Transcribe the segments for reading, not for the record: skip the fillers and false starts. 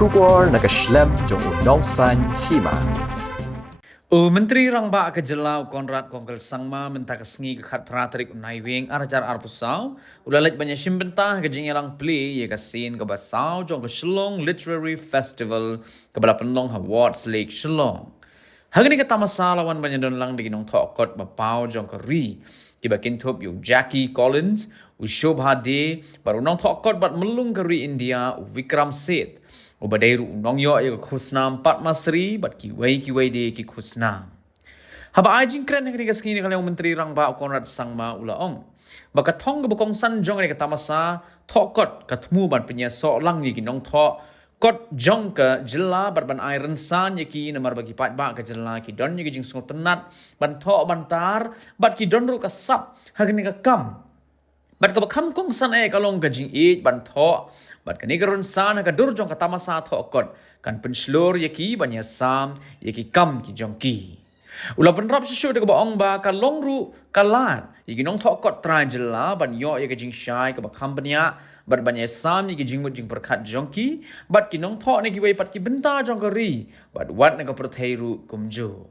Kubor nakaslem jong unongsan Hima. Menteri Rangba ke Jelau Konrad Kongkel Sangma mentak sengi ke khat pratrik unai wing arajar arpusau ulalit banyak simbentah ke jingerang play ye kasin ke basau jong ke Shillong Literary Festival ke bala penlong awards Lake Shillong. Hagani ke Tamasa lawan banyak don lang diginong thokot bapau jong ke ri kibakin top yu Jackie Collins Shobha De baru nong thokot bat melung ke ri India Vikram Seth Ubadairu nong yo ya khusnam Padma Sri bat kiwai de ki khusnam. Haba ajing kren ni ka skini kalau menteri Rangba Konrad Sangma ulaong. Baka thong ka bakong san jong ni ka Tamasa thokot ka thmu ban penya so lang ni ki nong tho kot jong ka jela bat ban iron san ye ki namar bagi pat ba ka jela ki don ye ki jing sung tenat ban tho bantar bat ki don ru ka sap hagni ka kam. Bat ka bakam kong san kalong ka jing ban tho bat ka nigaron san ka dur jong ka Tamasa tho kot kan penslor yaki banya sam yaki kam ki jong ki ula penrap sesyo de ka baong ba ka longru kalan yaki nong tho kot trajela ban yo yaki jing shai ka bakam banya bat banya sam yaki jing mut jing perkhat jong ki bat ki nong tho ne ki wei pat ki benta jong ka ri bat wat na ka perthairu kumjo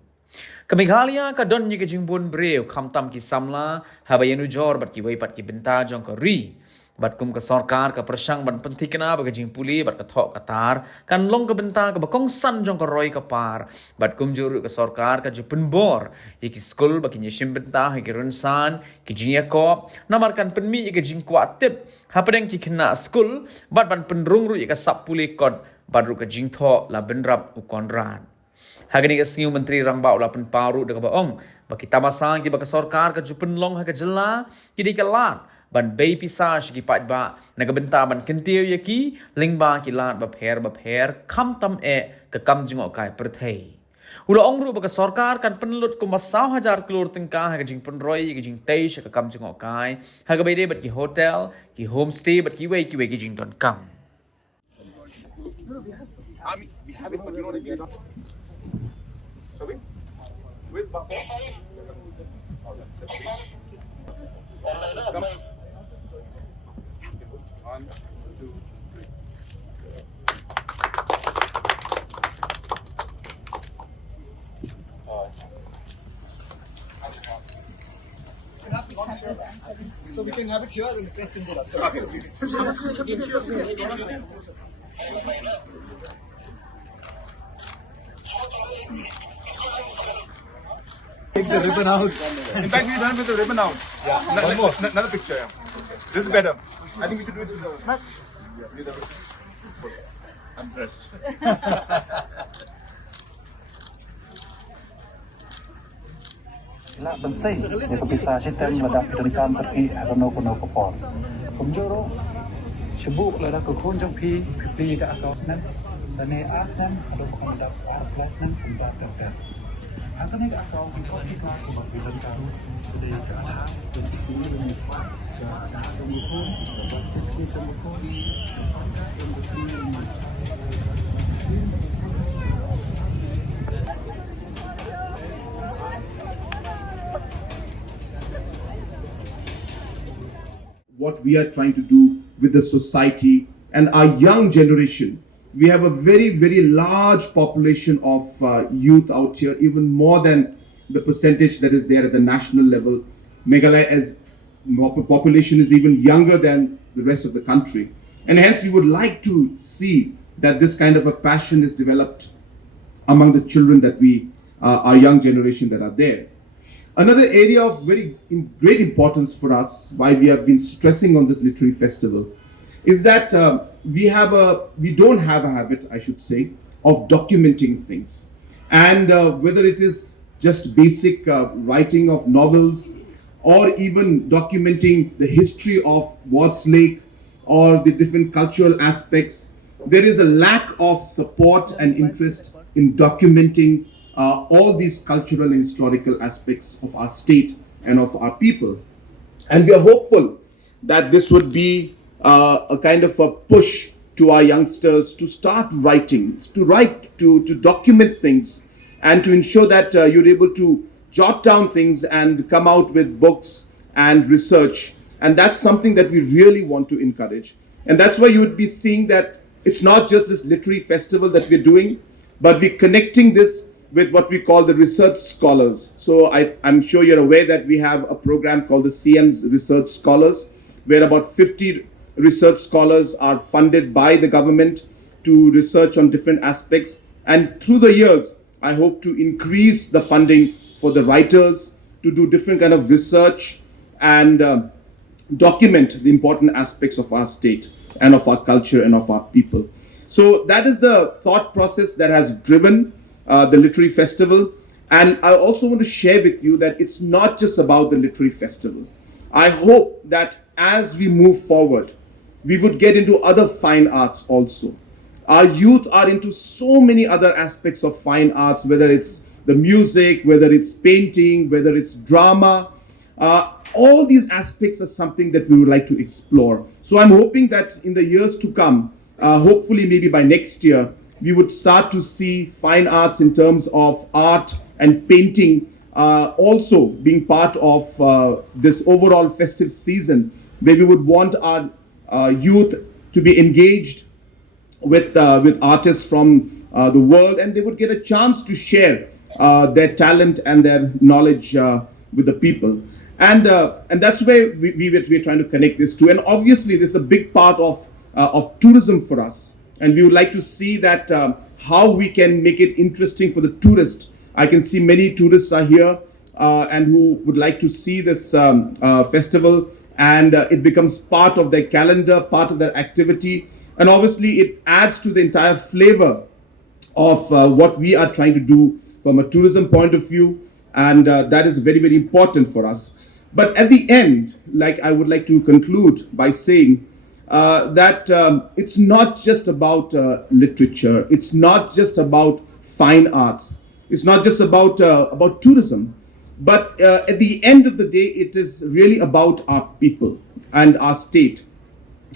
Kamighalia ka don yaki jing bun breu khamtam ki samla habayanu jor bat ki wei pat ki benta jong ka ri bat kum ka Sorkar ka persang ban pentikna ba jing puli bat ka thok katar kan long ka benta ka bakong san jong ka roi ka par bat kum juru ka Sorkar ka jupen bor yaki skul ba ki nyeshim benta ki runsan ki Jngohkai namar kan penmi yaki jing kwatip hapadeng ki kena skul bat ban penrung ru yaka sap puli kod bat ru ka jing tho la benrap u konran hagani ka singiu menteri Rangba ula pen paru de ka baong ba ki Tamasa ki ba ka Sorkar ka jupen long ha ka jela ki di ka lat ban bay Pisa shiki pat ba nagabenta ban kentiu yaki lingba ki lat ba pher kham tam ka kam Jngohkai perthei ula ongru ba ka Sorkar kan penlut ku masau Hajar Klur tengka ha jing penroi ki jing tei ka kam Jngohkai ha ga bede bat ki hotel ki homestay bat ki wei ki jing don kam we have it, but you know what I mean? Shall we? Where's Bako? Come. 1, 2, 3. So we can have it here and the press can go outside. Okay. Take the ribbon out. In fact, we're done with the ribbon out. Yeah. One more. Another picture. Yeah. Okay. This is better. I think we should do it with the smack. Yeah. With the. I'm dressed. La bensai ni Pisa sistem ledak tentang terpi atau no kopor. Kumjoro sebut ledak kun jong pi ka akau nan dan ni asam atau kondak kelas nan kondak ter. Apa ni akau kita Pisa ko berbicara tahu dari ada ini what we are trying to do with the society and our young generation. We have a very, very large population of youth out here, even more than the percentage that is there at the national level. Meghalaya as population is even younger than the rest of the country. And hence we would like to see that this kind of a passion is developed among the children that our young generation that are there. Another area of great importance for us, why we have been stressing on this literary festival, is that we don't have a habit, I should say, of documenting things. And whether it is just basic writing of novels, or even documenting the history of Wards Lake, or the different cultural aspects, there is a lack of support and interest in documenting all these cultural and historical aspects of our state and of our people. And we are hopeful that this would be a kind of a push to our youngsters to start writing, to document things, and to ensure that you're able to jot down things and come out with books and research. And that's something that we really want to encourage. And that's why you would be seeing that it's not just this literary festival that we're doing, but we're connecting this with what we call the research scholars. So I'm sure you're aware that we have a program called the CM's Research Scholars, where about 50 research scholars are funded by the government to research on different aspects. And through the years, I hope to increase the funding for the writers to do different kind of research and document the important aspects of our state and of our culture and of our people. So that is the thought process that has driven the literary festival. And I also want to share with you that it's not just about the literary festival. I hope that as we move forward, we would get into other fine arts also. Our youth are into so many other aspects of fine arts, whether it's the music, whether it's painting, whether it's drama. All these aspects are something that we would like to explore. So I'm hoping that in the years to come, hopefully maybe by next year, we would start to see fine arts in terms of art and painting also being part of this overall festive season, where we would want our youth to be engaged with artists from the world, and they would get a chance to share their talent and their knowledge with the people. And that's where we're trying to connect this to. And obviously, this is a big part of tourism for us. And we would like to see that how we can make it interesting for the tourist. I can see many tourists are here and who would like to see this festival, and it becomes part of their calendar, part of their activity. And obviously, it adds to the entire flavor of what we are trying to do from a tourism point of view. And that is very, very important for us. But at the end, like I would like to conclude by saying that it's not just about literature. It's not just about fine arts. It's not just about tourism. But at the end of the day, it is really about our people and our state,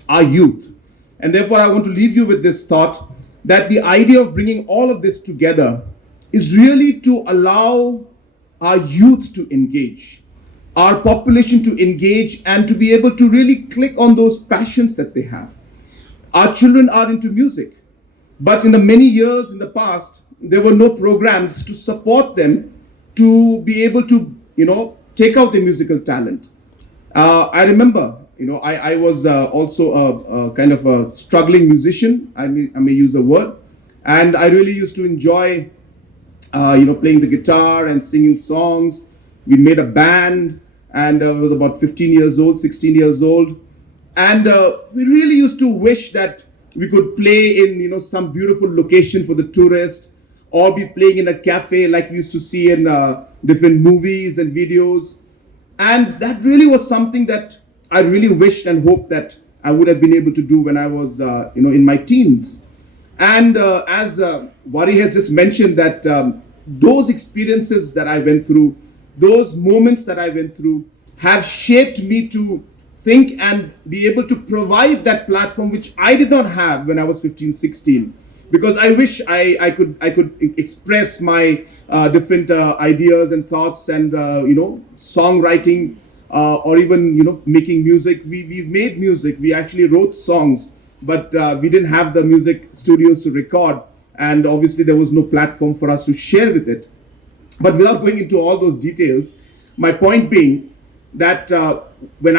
our youth. And therefore, I want to leave you with this thought that the idea of bringing all of this together is really to allow our youth to engage, our population to engage, and to be able to really click on those passions that they have. Our children are into music, but in the many years in the past, there were no programs to support them to be able to, take out their musical talent. I remember, I was also a kind of a struggling musician, I may use a word, and I really used to enjoy, playing the guitar and singing songs. We made a band, and I was about 15 years old, 16 years old. And we really used to wish that we could play in, some beautiful location for the tourists, or be playing in a cafe like we used to see in different movies and videos. And that really was something that I really wished and hoped that I would have been able to do when I was, in my teens. And as Wari has just mentioned, that those experiences that I went through, those moments that I went through, have shaped me to think and be able to provide that platform which I did not have when I was 15, 16. Because I wish I could express my different ideas and thoughts and songwriting or even making music. We made music. We actually wrote songs, but we didn't have the music studios to record, and obviously there was no platform for us to share with it. But without going into all those details, my point being that when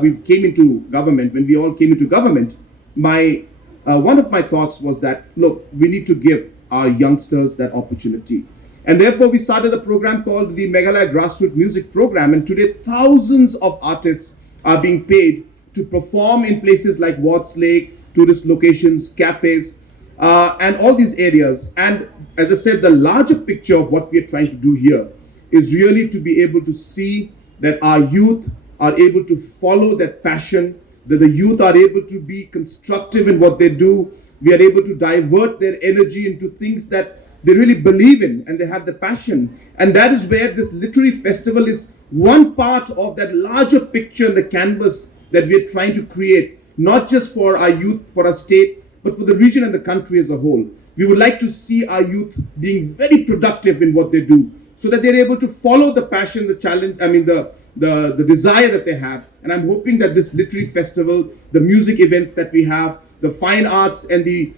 we came into government, when we all came into government, one of my thoughts was that, look, we need to give our youngsters that opportunity. And therefore, we started a program called the Meghalaya Grassroots Music Program. And today, thousands of artists are being paid to perform in places like Watts Lake, tourist locations, cafes, and all these areas. And as I said, the larger picture of what we are trying to do here is really to be able to see that our youth are able to follow that passion, that the youth are able to be constructive in what they do. We are able to divert their energy into things that they really believe in and they have the passion. And that is where this literary festival is one part of that larger picture, the canvas that we are trying to create, not just for our youth, for our state, but for the region and the country as a whole. We would like to see our youth being very productive in what they do, so that they're able to follow the passion, the challenge, the desire that they have. And I'm hoping that this literary festival, the music events that we have, the fine arts and the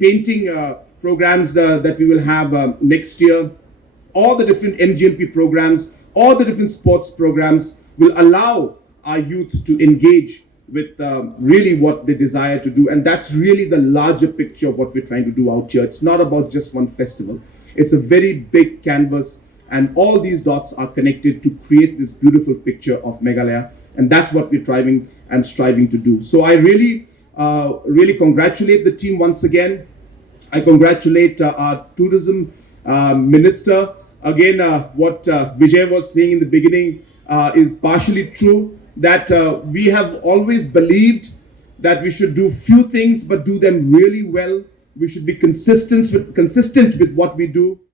painting programs that we will have next year, all the different MGMP programs, all the different sports programs will allow our youth to engage with really what they desire to do. And that's really the larger picture of what we're trying to do out here. It's not about just one festival. It's a very big canvas, and all these dots are connected to create this beautiful picture of Meghalaya. And that's what we're driving and striving to do. So I really congratulate the team once again. I congratulate our tourism minister. Again, what Vijay was saying in the beginning is partially true, that we have always believed that we should do few things but do them really well. We should be consistent with what we do.